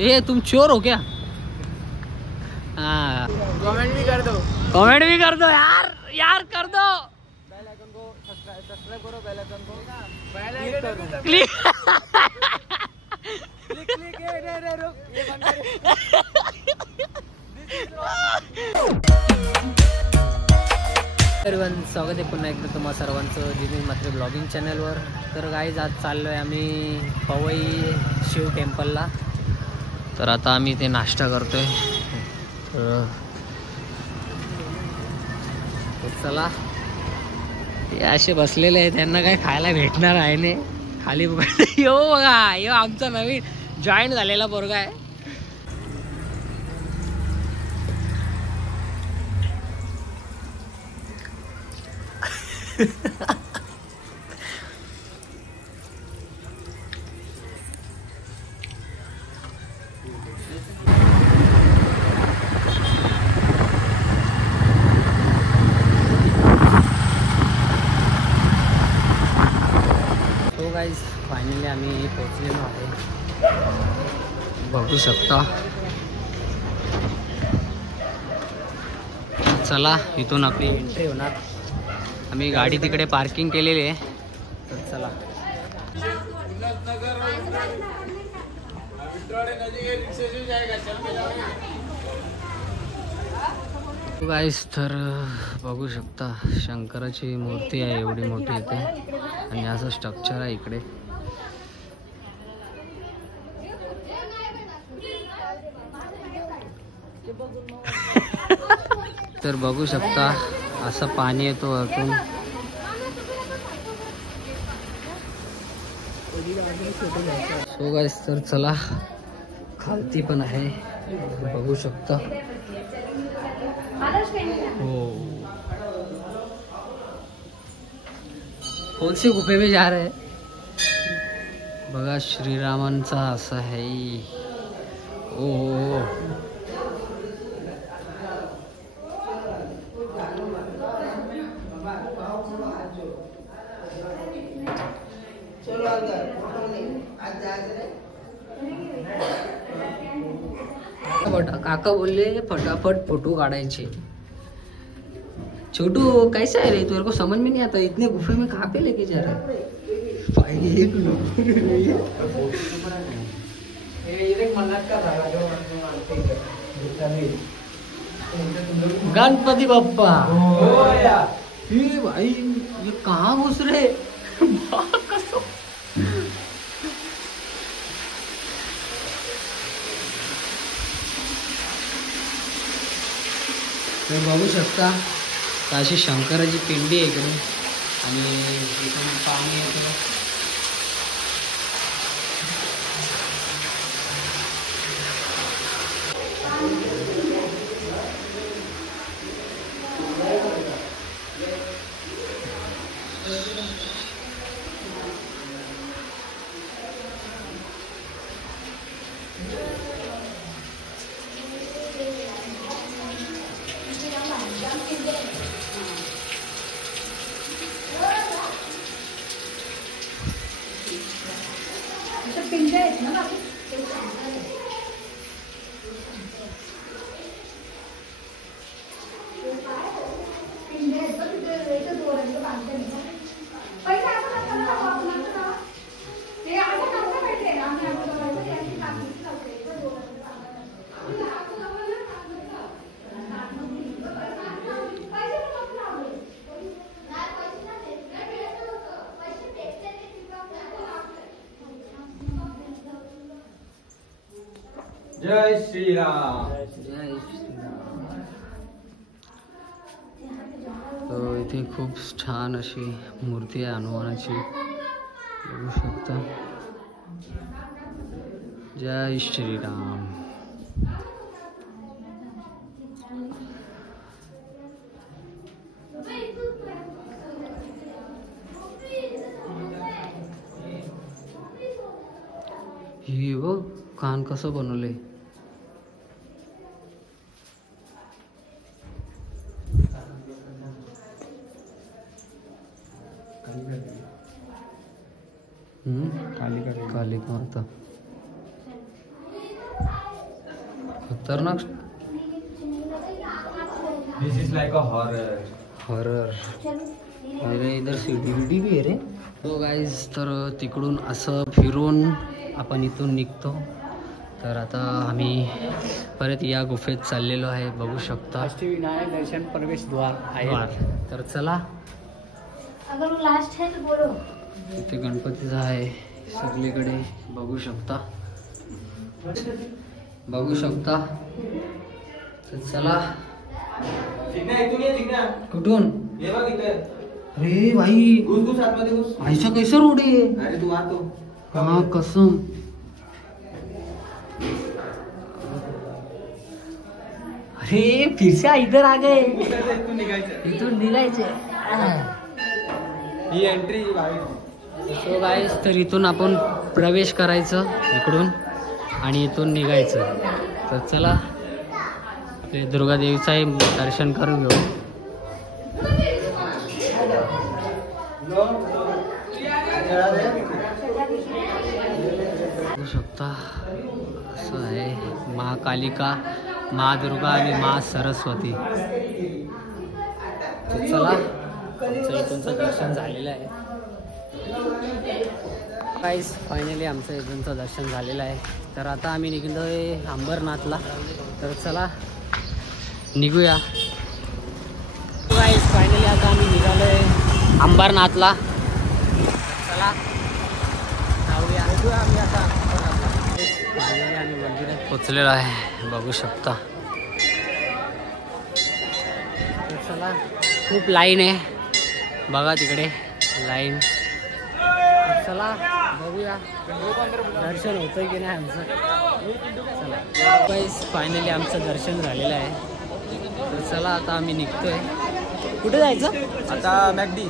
ये तुम चोर हो क्या? हाँ कमेंट भी कर दो, कमेंट भी कर दो यार, यार कर दो। बेल आइकन को सब्सक्राइब करो, बेल आइकन को क्लिक करो, क्लिक क्लिक क्लिक। रे रुक, ये बंद कर। एव्हरीवन, स्वागत आहे पुन्हा एकदा तुम्हा सर्वांचं जिमी मात्र ब्लॉगिंग चॅनलवर. तर गाईज आज चाललो आहे आम्ही पवई शिव टेम्पलला. तर आता आम्ही ते नाश्ता करतोय. तर चला, ते असे बसलेले आहे, त्यांना काय खायला भेटणार आहे ने खाली यो बघा, यो आमचा नवीन जॉईन झालेला पोरगा आहे. तो गाइस फायनली आम्ही पोहोचलेलो आहे, बघू शकता. चला, इथून आपली एंट्री होणार. आम्ही गाडी तिकडे पार्किंग केलेली आहे. तर चला. गाइस, तर बघू शकता शंकराची मूर्ती आहे, एवढी मोठी इथे, आणि असं स्ट्रक्चर आहे इकडे. तर बघू शकता असं पाणी येतो वरतून. सो गाइस, तर चला, खालती पण आहे, बघू शकता. हो, कौन सी गुफे में जा रहे हैं? बघा, श्रीरामांचा असं आहे. ओ काका बोलले फटाफट फोटो काढायचे. छोटू कैसा है रे, तेरे को समझ में नहीं आता, इतने गुफे में कहाँ पे लेके जा रहा है? गणपति बप्पा. ये भाई, ये कहाँ घुस रहे? तर बघू शकता, अशी शंकराची पिंडी आहे इकडे, आणि इकडून पाणी येतं. जय श्री राम. जय श्रीराम. तो इथे खूप छान अशी मूर्ती आहे हनुमानाची, बघू शकता. जय श्रीराम. हे बघ, कान कसं बनवलंय. कालिका माता. खतरनाक. This is like a horror. Horror. अरे इधर सीडी भी आहे रे. तो गाईज तर तिकडून असं फिरून आपण इथून निघतो. तर आता आम्ही परत या गुफेत चाललेलो आहे. बघू शकता अष्टविनायक दर्शन प्रवेश द्वार आहे. तर चला. अगर वो लास्ट है तो बोलो. इथे गणपतीचं आहे सगळीकडे. बघू शकता. तर चला. कुठून? अरे भाई ऐसा कैसा रोड आहे. अरे तू आतो. हाँ कसम. अरे फिर से इधर आ गए. इथून निघायचे. ही एंट्री सो गाईस तर इथून आपण प्रवेश करायचं इकडून आणि इथून निघायचं. तर चला आपले दुर्गादेवीचाही दर्शन करून घेऊ. बघू शकता असं आहे. महाकालिका, महादुर्गा आणि मा सरस्वती. तर चला आमचं इथूनचं दर्शन झालेलं आहे. गाईस फायनली आमचं इथूनचं दर्शन झालेलं आहे. तर आता आम्ही निघतोय अंबरनाथला. तर चला निघूया. गाईस फायनली आता आम्ही निघालोय अंबरनाथला. चला जाऊया. आम्ही आता फायनली आम्ही मंदिरात पोचलेलो आहे. बघू शकता. तर चला खूप लाईन आहे बघा तिकडे लाईन. चला बघूया दर्शन होतंय की नाही आमचं. चला गाईस फायनली आमचं दर्शन झालेलं आहे. तर चला आता आम्ही निघतोय. कुठे जायचं आता मॅगडी.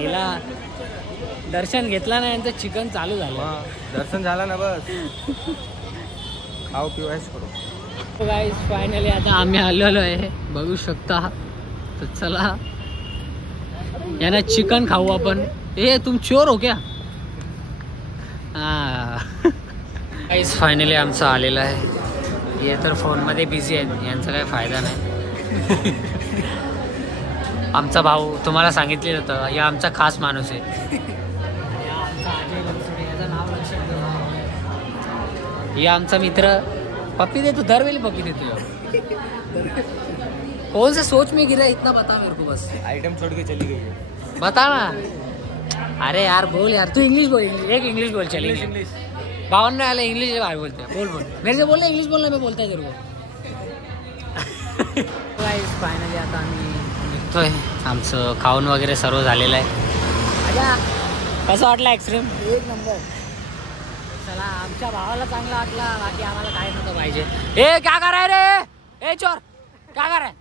हिला दर्शन घेतला नाही तर चिकन चालू झालं. दर्शन झालं ना बस. खाऊ पिऊ ऐश करू. गाईस फायनली आता आम्ही आलेलो आहे बघू शकता. तर चला याना चिकन खाऊ आपण. ए तुम चोर हो क्या. गाईस फायनली आमचं आलेलं आहे. हे तर फोनमध्ये बिझी आहेत. यांचा काही फायदा नाही. आमचा भाऊ तुम्हाला सांगितलेलं होतं हा आमचा खास माणूस आहे. ये आमचा मित्र. पप्पी दे तू दरवेळी पप्पी देतो. कौन से सोच में गिरा इतना बता मेरे को बस. आइटम छोड़ के चली गई. बता ना. अरे यार बोल यार. तू इंग्लिश बोल. एक इंग्लिश बोल चलेगी. इंग्लिश बावन में आले इंग्लिश बाहर बोलते हैं. बोल मेरे से बोलना इंग्लिश बोलना मैं बोलता है तेरे को. फायनली आता आम्ही निघतोय. आमचं खाऊन वगैरे सर्व झालेलं आहे. कसं वाटलं एक्स्ट्रीम. एक नंबर. चला आमच्या भावाला चांगला वाटला. बाकी आम्हाला काय नव्हतं पाहिजे. ए क्या कर रहा है रे. ए चोर क्या कर रहा है.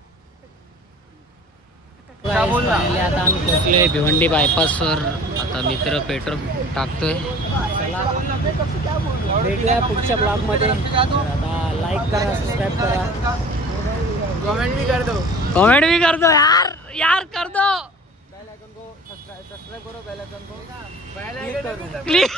आता आम्ही पोचलोय भिवंडी बायपासवर. आता मित्र पेट्रोल टाकतोय. चला भेटूया पुढच्या ब्लॉगमध्ये. आता लाईक करा, सबस्क्राईब करा, कमेंट भी कर दो. यार कर दो. बेल आइकन को सब्सक्राइब करो. बेल आइकन को क्लिक